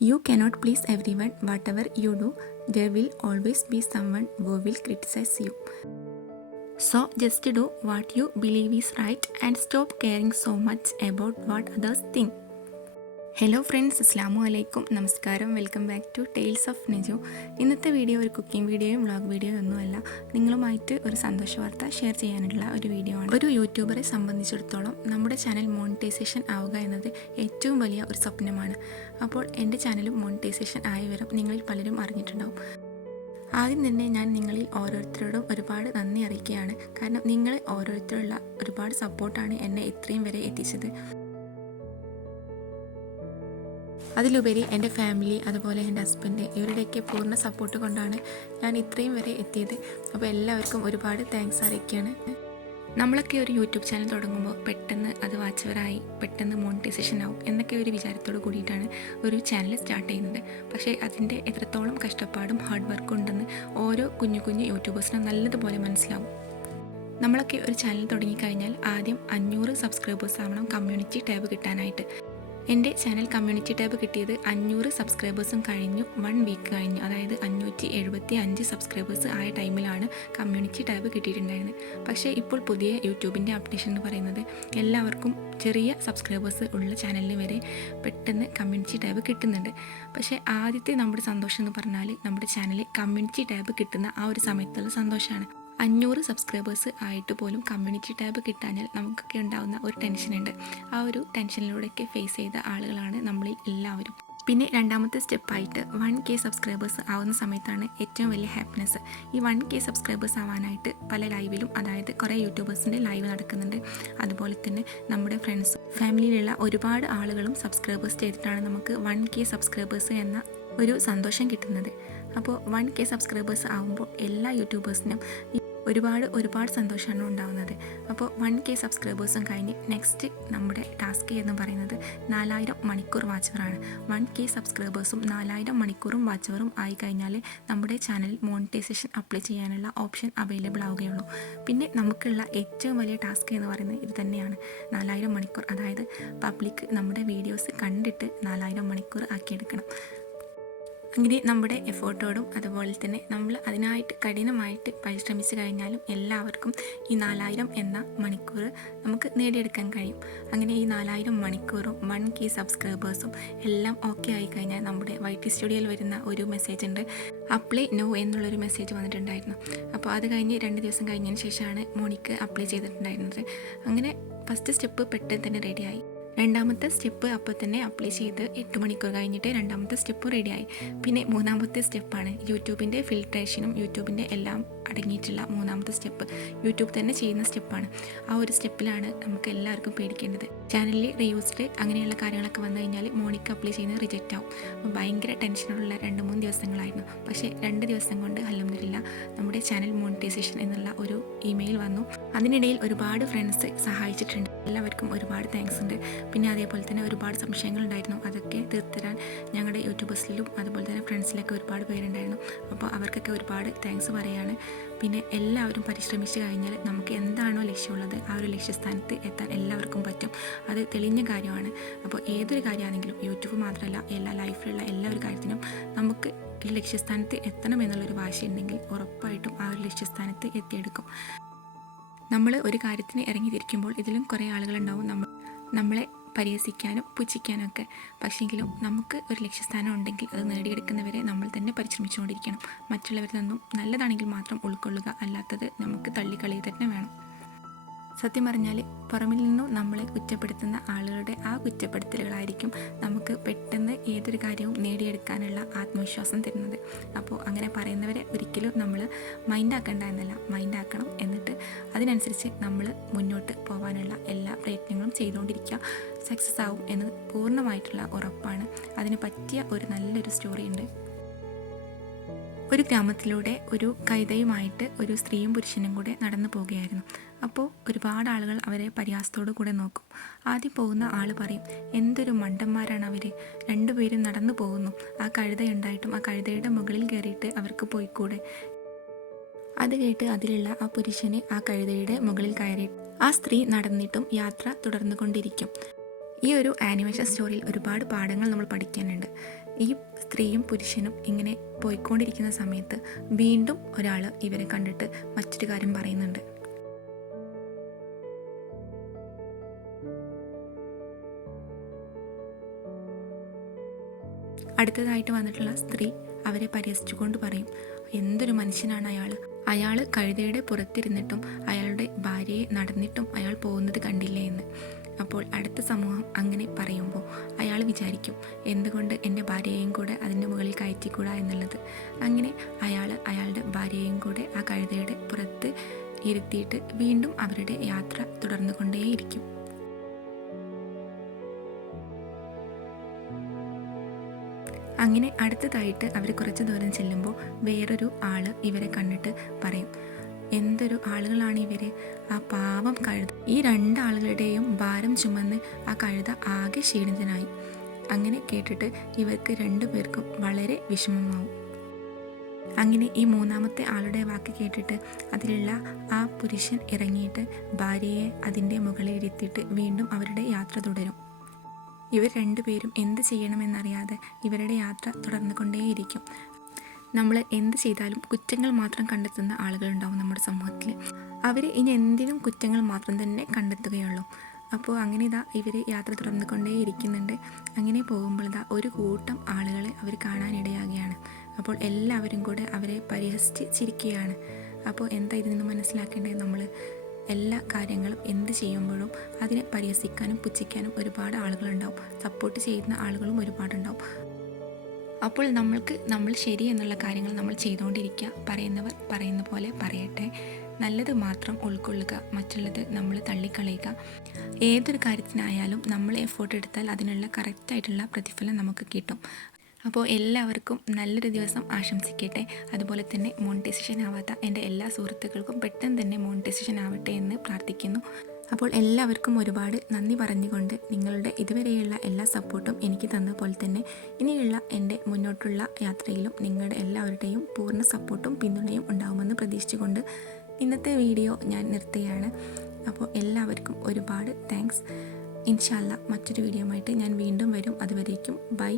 You cannot please everyone. Whatever you do, there will always be someone who will criticize you. So just do what you believe is right and stop caring so much about what others think. Hello friends, അസ്സാമു അലൈക്കും, നമസ്കാരം. Welcome back to tales of Naju. ഇന്നത്തെ video ഒരു cooking വീഡിയോയും vlog വീഡിയോയും ഒന്നുമല്ല, നിങ്ങളുമായിട്ട് ഒരു സന്തോഷ വാർത്ത ഷെയർ ചെയ്യാനുള്ള ഒരു വീഡിയോ ആണ്. ഒരു യൂട്യൂബറെ സംബന്ധിച്ചിടത്തോളം നമ്മുടെ ചാനൽ മോണിറ്റൈസേഷൻ ആവുക എന്നത് ഏറ്റവും വലിയ ഒരു സ്വപ്നമാണ്. അപ്പോൾ എൻ്റെ ചാനലും മോണിറ്റൈസേഷൻ ആയി വരും നിങ്ങളിൽ പലരും അറിഞ്ഞിട്ടുണ്ടാവും. ആദ്യം തന്നെ ഞാൻ നിങ്ങളിൽ ഓരോരുത്തരോടും ഒരുപാട് നന്ദി അറിയിക്കുകയാണ്. കാരണം നിങ്ങളെ ഓരോരുത്തരുള്ള ഒരുപാട് സപ്പോർട്ടാണ് എന്നെ ഇത്രയും വരെ എത്തിച്ചത്. അതിലുപരി എൻ്റെ ഫാമിലി, അതുപോലെ എൻ്റെ ഹസ്ബൻഡ്, ഇവരുടെയൊക്കെ പൂർണ്ണ സപ്പോർട്ട് കൊണ്ടാണ് ഞാൻ ഇത്രയും വരെ എത്തിയത്. അപ്പോൾ എല്ലാവർക്കും ഒരുപാട് താങ്ക്സ് അറിയിക്കുകയാണ്. നമ്മളൊക്കെ ഒരു യൂട്യൂബ് ചാനൽ തുടങ്ങുമ്പോൾ പെട്ടെന്ന് അത് വാച്ചവരായി പെട്ടെന്ന് മോണിറ്റൈസേഷൻ ആവും എന്നൊക്കെ ഒരു വിചാരത്തോട് കൂടിയിട്ടാണ് ഒരു ചാനൽ സ്റ്റാർട്ട് ചെയ്യുന്നത്. പക്ഷേ അതിൻ്റെ എത്രത്തോളം കഷ്ടപ്പാടും ഹാർഡ് വർക്കും ഉണ്ടെന്ന് ഓരോ കുഞ്ഞു കുഞ്ഞു യൂട്യൂബേഴ്സിനും നല്ലതുപോലെ മനസ്സിലാവും. നമ്മളൊക്കെ ഒരു ചാനൽ തുടങ്ങിക്കഴിഞ്ഞാൽ ആദ്യം 500 സബ്സ്ക്രൈബേഴ്സ് ആവണം കമ്മ്യൂണിറ്റി ടാബ് കിട്ടാനായിട്ട്. എൻ്റെ ചാനൽ കമ്മ്യൂണിറ്റി ടാബ് കിട്ടിയത് 500 സബ്സ്ക്രൈബേഴ്സും കഴിഞ്ഞു 1 വീക്ക് കഴിഞ്ഞു. അതായത് 575 സബ്സ്ക്രൈബേഴ്സ് ആയ ടൈമിലാണ് കമ്മ്യൂണിറ്റി ടാബ് കിട്ടിയിട്ടുണ്ടായിരുന്നത്. പക്ഷേ ഇപ്പോൾ പുതിയ യൂട്യൂബിൻ്റെ അപ്ഡേഷൻ എന്ന് പറയുന്നത് എല്ലാവർക്കും ചെറിയ സബ്സ്ക്രൈബേഴ്സ് ഉള്ള ചാനലിന് വരെ പെട്ടെന്ന് കമ്മ്യൂണിറ്റി ടാബ് കിട്ടുന്നുണ്ട്. പക്ഷേ ആദ്യത്തെ നമ്മുടെ സന്തോഷം എന്ന് പറഞ്ഞാൽ നമ്മുടെ ചാനലിൽ കമ്മ്യൂണിറ്റി ടാബ് കിട്ടുന്ന ആ ഒരു സമയത്തുള്ള സന്തോഷമാണ്. 500 സബ്സ്ക്രൈബേഴ്സ് ആയിട്ട് പോലും കമ്മ്യൂണിറ്റി ടാബ് കിട്ടാഞ്ഞാൽ നമുക്കൊക്കെ ഉണ്ടാകുന്ന ഒരു ടെൻഷനുണ്ട്. ആ ഒരു ടെൻഷനിലൂടെയൊക്കെ ഫേസ് ചെയ്ത ആളുകളാണ് നമ്മളിൽ എല്ലാവരും. പിന്നെ രണ്ടാമത്തെ സ്റ്റെപ്പായിട്ട് 1K സബ്സ്ക്രൈബേഴ്സ് ആവുന്ന സമയത്താണ് ഏറ്റവും വലിയ ഹാപ്പിനെസ്. ഈ 1K സബ്സ്ക്രൈബേഴ്സ് ആവാനായിട്ട് പല ലൈവിലും, അതായത് കുറേ യൂട്യൂബേഴ്സിൻ്റെ ലൈവ് നടക്കുന്നുണ്ട്. അതുപോലെ തന്നെ നമ്മുടെ ഫ്രണ്ട്സും ഫാമിലിയിലുള്ള ഒരുപാട് ആളുകളും സബ്സ്ക്രൈബേഴ്സ് ചെയ്തിട്ടാണ് നമുക്ക് 1K സബ്സ്ക്രൈബേഴ്സ് എന്ന ഒരു സന്തോഷം കിട്ടുന്നത്. അപ്പോൾ 1K സബ്സ്ക്രൈബേഴ്സ് ആകുമ്പോൾ എല്ലാ യൂട്യൂബേഴ്സിനും ഒരുപാട് സന്തോഷമാണ് ഉണ്ടാകുന്നത്. അപ്പോൾ 1K സബ്സ്ക്രൈബേഴ്സും കഴിഞ്ഞ് നെക്സ്റ്റ് നമ്മുടെ ടാസ്ക് എന്ന് പറയുന്നത് 4000 മണിക്കൂർ വാച്ചവറാണ്. 1K സബ്സ്ക്രൈബേഴ്സും 4000 മണിക്കൂറും വാച്ചവറും ആയി കഴിഞ്ഞാൽ നമ്മുടെ ചാനലിൽ മോണിറ്റൈസേഷൻ അപ്ലൈ ചെയ്യാനുള്ള ഓപ്ഷൻ അവൈലബിൾ ആവുകയുള്ളൂ. പിന്നെ നമുക്കുള്ള ഏറ്റവും വലിയ ടാസ്ക് എന്ന് പറയുന്നത് ഇത് തന്നെയാണ്, 4000 മണിക്കൂർ. അതായത് പബ്ലിക് നമ്മുടെ വീഡിയോസ് കണ്ടിട്ട് 4000 മണിക്കൂർ ആക്കിയെടുക്കണം. അങ്ങനെ നമ്മുടെ എഫേർട്ടോടും അതുപോലെ തന്നെ നമ്മൾ അതിനായിട്ട് കഠിനമായിട്ട് പരിശ്രമിച്ചു കഴിഞ്ഞാലും എല്ലാവർക്കും ഈ 4000 എന്ന മണിക്കൂർ നമുക്ക് നേടിയെടുക്കാൻ കഴിയും. അങ്ങനെ ഈ 4000 മണിക്കൂറും 1K സബ്സ്ക്രൈബേഴ്സും എല്ലാം ഓക്കെ ആയി കഴിഞ്ഞാൽ നമ്മുടെ YT സ്റ്റുഡിയോയിൽ വരുന്ന ഒരു മെസ്സേജ് ഉണ്ട്, അപ്ലൈ നോ എന്നുള്ളൊരു മെസ്സേജ് വന്നിട്ടുണ്ടായിരുന്നു. അപ്പോൾ അത് കഴിഞ്ഞ് 2 ദിവസം കഴിഞ്ഞതിന് ശേഷമാണ് മോണിക്ക് അപ്ലൈ ചെയ്തിട്ടുണ്ടായിരുന്നത്. അങ്ങനെ ഫസ്റ്റ് സ്റ്റെപ്പ് പെട്ടെന്ന് തന്നെ റെഡിയായി. രണ്ടാമത്തെ സ്റ്റെപ്പ് അപ്പോൾ തന്നെ അപ്ലൈ ചെയ്ത് 8 മണിക്കൂർ കഴിഞ്ഞിട്ട് രണ്ടാമത്തെ സ്റ്റെപ്പ് റെഡിയായി. പിന്നെ മൂന്നാമത്തെ സ്റ്റെപ്പാണ് യൂട്യൂബിൻ്റെ ഫിൽട്രേഷനും യൂട്യൂബിൻ്റെ എല്ലാം അടങ്ങിയിട്ടുള്ള മൂന്നാമത്തെ സ്റ്റെപ്പ്. യൂട്യൂബ് തന്നെ ചെയ്യുന്ന സ്റ്റെപ്പാണ്. ആ ഒരു സ്റ്റെപ്പിലാണ് നമുക്ക് എല്ലാവർക്കും പേടിക്കേണ്ടത്. ചാനലിൽ റീയൂസ്ഡ് അങ്ങനെയുള്ള കാര്യങ്ങളൊക്കെ വന്നു കഴിഞ്ഞാൽ മോണിക്ക് അപ്ലൈ ചെയ്യുന്നത് റിജക്റ്റ് ആവും. അപ്പോൾ ഭയങ്കര ടെൻഷനുള്ള 2-3 ദിവസങ്ങളായിരുന്നു. പക്ഷേ 2 ദിവസം കൊണ്ട് അൽഹംദുലില്ലാ നമ്മുടെ ചാനൽ മോണിറ്റൈസേഷൻ എന്നുള്ള ഒരു ഇമെയിൽ വന്നു. അതിനിടയിൽ ഒരുപാട് ഫ്രണ്ട്സ് സഹായിച്ചിട്ടുണ്ട്. എല്ലാവർക്കും ഒരുപാട് താങ്ക്സ് ഉണ്ട്. പിന്നെ അതേപോലെ തന്നെ ഒരുപാട് സംശയങ്ങളുണ്ടായിരുന്നു. അതൊക്കെ തീർത്തരാൻ ഞങ്ങളുടെ യൂട്യൂബേഴ്സിലും അതുപോലെ തന്നെ ഫ്രണ്ട്സിലൊക്കെ ഒരുപാട് പേരുണ്ടായിരുന്നു. അപ്പോൾ അവർക്കൊക്കെ ഒരുപാട് താങ്ക്സ് പറയുകയാണ്. പിന്നെ എല്ലാവരും പരിശ്രമിച്ച് കഴിഞ്ഞാൽ നമുക്ക് എന്താണോ ലക്ഷ്യമുള്ളത് ആ ഒരു ലക്ഷ്യസ്ഥാനത്ത് എത്താൻ എല്ലാവർക്കും പറ്റും. അത് തെളിഞ്ഞ കാര്യമാണ്. അപ്പോൾ ഏതൊരു കാര്യമാണെങ്കിലും യൂട്യൂബ് മാത്രമല്ല എല്ലാ ലൈഫിലുള്ള എല്ലാ ഒരു കാര്യത്തിനും നമുക്ക് ഒരു ലക്ഷ്യസ്ഥാനത്ത് എത്തണം എന്നുള്ളൊരു വാശിയുണ്ടെങ്കിൽ ഉറപ്പായിട്ടും ആ ഒരു ലക്ഷ്യസ്ഥാനത്ത് എത്തിയെടുക്കും. നമ്മൾ ഒരു കാര്യത്തിന് ഇറങ്ങിത്തിരിക്കുമ്പോൾ ഇതിലും കുറേ ആളുകളുണ്ടാവും നമ്മളെ പരിഹസിക്കാനും പുച്ഛിക്കാനും ഒക്കെ. പക്ഷേങ്കിലും നമുക്ക് ഒരു ലക്ഷ്യസ്ഥാനം ഉണ്ടെങ്കിൽ അത് നേടിയെടുക്കുന്നവരെ നമ്മൾ തന്നെ പരിശ്രമിച്ചുകൊണ്ടിരിക്കണം. മറ്റുള്ളവരിൽ നിന്നും നല്ലതാണെങ്കിൽ മാത്രം ഉൾക്കൊള്ളുക, അല്ലാത്തത് നമുക്ക് തള്ളിക്കളയുക തന്നെ വേണം. സത്യം പറഞ്ഞാൽ പുറമിൽ നിന്നും നമ്മളെ കുറ്റപ്പെടുത്തുന്ന ആളുകളുടെ ആ കുറ്റപ്പെടുത്തലുകളായിരിക്കും നമുക്ക് പെട്ടെന്ന് ഏതൊരു കാര്യവും നേടിയെടുക്കാനുള്ള ആത്മവിശ്വാസം തരുന്നത്. അപ്പോൾ അങ്ങനെ പറയുന്നവരെ ഒരിക്കലും നമ്മൾ മൈൻഡാക്കണ്ട എന്നല്ല, മൈൻഡാക്കണം. എന്നിട്ട് അതിനനുസരിച്ച് നമ്മൾ മുന്നോട്ട് പോകാനുള്ള എല്ലാ പ്രയത്നങ്ങളും ചെയ്തുകൊണ്ടിരിക്കുക. സക്സസ് ആവും എന്ന് പൂർണ്ണമായിട്ടുള്ള ഉറപ്പാണ്. അതിന് പറ്റിയ ഒരു നല്ലൊരു സ്റ്റോറി ഉണ്ട്. ഒരു ഗ്രാമത്തിലൂടെ ഒരു കൈതയുമായിട്ട് ഒരു സ്ത്രീയും പുരുഷനും കൂടെ നടന്നു പോവുകയായിരുന്നു. അപ്പോൾ ഒരുപാട് ആളുകൾ അവരെ പരിഹാസത്തോടു കൂടെ നോക്കും. ആദ്യം പോകുന്ന ആൾ പറയും, എന്തൊരു മണ്ടന്മാരാണ് അവർ, 2 പേരും നടന്നു പോകുന്നു, ആ കഴുതയുണ്ടായിട്ടും ആ കഴുതയുടെ മുകളിൽ കയറിയിട്ട് അവർക്ക് പോയിക്കൂടെ. അത് കേട്ട് അതിലുള്ള ആ പുരുഷന് ആ കഴുതയുടെ മുകളിൽ കയറി ആ സ്ത്രീ നടന്നിട്ടും യാത്ര തുടർന്നുകൊണ്ടിരിക്കും. ഈ ഒരു ആനിമേഷൻ സ്റ്റോറിയിൽ ഒരുപാട് പാഠങ്ങൾ നമ്മൾ പഠിക്കാനുണ്ട്. ഈ സ്ത്രീയും പുരുഷനും ഇങ്ങനെ പോയിക്കൊണ്ടിരിക്കുന്ന സമയത്ത് വീണ്ടും ഒരാൾ ഇവരെ കണ്ടിട്ട് മറ്റൊരു കാര്യം പറയുന്നുണ്ട്. അടുത്തതായിട്ട് വന്നിട്ടുള്ള സ്ത്രീ അവരെ പരിഹസിച്ചുകൊണ്ട് പറയും, എന്തൊരു മനുഷ്യനാണ് അയാൾ കഴുതയുടെ പുറത്തിരുന്നിട്ടും അയാളുടെ ഭാര്യയെ നടന്നിട്ടും അയാൾ പോകുന്നത് കണ്ടില്ലേ എന്ന്. അപ്പോൾ അടുത്ത സമൂഹം അങ്ങനെ പറയുമ്പോൾ അയാൾ വിചാരിക്കും, എന്തുകൊണ്ട് എൻ്റെ ഭാര്യയെയും കൂടെ അതിൻ്റെ മുകളിൽ കയറ്റിക്കൂടാ എന്നുള്ളത്. അങ്ങനെ അയാളുടെ ഭാര്യയെയും കൂടെ ആ കഴുതയുടെ പുറത്ത് ഇരുത്തിയിട്ട് വീണ്ടും അവരുടെ യാത്ര തുടർന്നുകൊണ്ടേയിരിക്കും. അങ്ങനെ അടുത്തതായിട്ട് അവർ കുറച്ച് ദൂരം ചെല്ലുമ്പോൾ വേറൊരു ആൾ ഇവരെ കണ്ടിട്ട് പറയും, എന്തൊരു ആളുകളാണ് ഇവർ, ആ പാവം കഴുത. ഈ രണ്ടാളുകളുടെയും ഭാരം ചുമന്ന് ആ കഴുത ആകെ ക്ഷീണിതനായി. അങ്ങനെ കേട്ടിട്ട് ഇവർക്ക് രണ്ടുപേർക്കും വളരെ വിഷമമാവും. അങ്ങനെ ഈ മൂന്നാമത്തെ ആളുടെ വാക്ക് കേട്ടിട്ട് അതിലുള്ള ആ പുരുഷൻ ഇറങ്ങിയിട്ട് ഭാര്യയെ അതിൻ്റെ മുകളിൽ ഇരുത്തിയിട്ട് വീണ്ടും അവരുടെ യാത്ര തുടരും. ഇവർ രണ്ടുപേരും എന്ത് ചെയ്യണമെന്നറിയാതെ ഇവരുടെ യാത്ര തുടർന്നുകൊണ്ടേയിരിക്കും. നമ്മൾ എന്ത് ചെയ്താലും കുറ്റങ്ങൾ മാത്രം കണ്ടെത്തുന്ന ആളുകളുണ്ടാവും നമ്മുടെ സമൂഹത്തിൽ. അവർ ഇനി എന്തിനും കുറ്റങ്ങൾ മാത്രം തന്നെ കണ്ടെത്തുകയുള്ളൂ. അപ്പോൾ അങ്ങനെ ഇവർ യാത്ര തുടർന്നുകൊണ്ടേയിരിക്കുന്നുണ്ട്. അങ്ങനെ പോകുമ്പോൾ ഒരു കൂട്ടം ആളുകളെ അവർ കാണാനിടയാകുകയാണ്. അപ്പോൾ എല്ലാവരും കൂടെ അവരെ പരിഹസിച്ച് ചിരിക്കുകയാണ്. അപ്പോൾ എന്താ ഇതിൽ നിന്ന് മനസ്സിലാക്കേണ്ടത്? നമ്മൾ എല്ലാ കാര്യങ്ങളും എന്ത് ചെയ്യുമ്പോഴും അതിനെ പരിഹസിക്കാനും പുച്ഛിക്കാനും ഒരുപാട് ആളുകളുണ്ടാവും. സപ്പോർട്ട് ചെയ്യുന്ന ആളുകളും ഒരുപാടുണ്ടാവും. അപ്പോൾ നമ്മൾ ശരി എന്നുള്ള കാര്യങ്ങൾ നമ്മൾ ചെയ്തുകൊണ്ടിരിക്കുക. പറയുന്നവർ പറയുന്ന പോലെ പറയട്ടെ. നല്ലത് മാത്രം ഉൾക്കൊള്ളുക, മറ്റുള്ളത് നമ്മൾ തള്ളിക്കളയുക. ഏതൊരു കാര്യത്തിനായാലും നമ്മൾ എഫേർട്ട് എടുത്താൽ അതിനുള്ള കറക്റ്റായിട്ടുള്ള പ്രതിഫലം നമുക്ക് കിട്ടും. അപ്പോൾ എല്ലാവർക്കും നല്ലൊരു ദിവസം ആശംസിക്കട്ടെ. അതുപോലെ തന്നെ മോണിറ്റൈസേഷൻ ആവാത്ത എൻ്റെ എല്ലാ സുഹൃത്തുക്കൾക്കും പെട്ടെന്ന് തന്നെ മോണിറ്റൈസേഷൻ ആവട്ടെ എന്ന് പ്രാർത്ഥിക്കുന്നു. അപ്പോൾ എല്ലാവർക്കും ഒരുപാട് നന്ദി പറഞ്ഞുകൊണ്ട് നിങ്ങളുടെ ഇതുവരെയുള്ള എല്ലാ സപ്പോർട്ടും എനിക്ക് തന്നപോലെ തന്നെ ഇനിയുള്ള എൻ്റെ മുന്നോട്ടുള്ള യാത്രയിലും നിങ്ങളുടെ എല്ലാവരുടെയും പൂർണ്ണ സപ്പോർട്ടും പിന്തുണയും ഉണ്ടാകുമെന്ന് പ്രതീക്ഷിച്ചുകൊണ്ട് ഇന്നത്തെ വീഡിയോ ഞാൻ നിർത്തുകയാണ്. അപ്പോൾ എല്ലാവർക്കും ഒരുപാട് താങ്ക്സ്. ഇൻഷാ അല്ലാഹ് മറ്റൊരു വീഡിയോ ആയിട്ട് ഞാൻ വീണ്ടും വരും. അതുവരേക്കും ബൈ.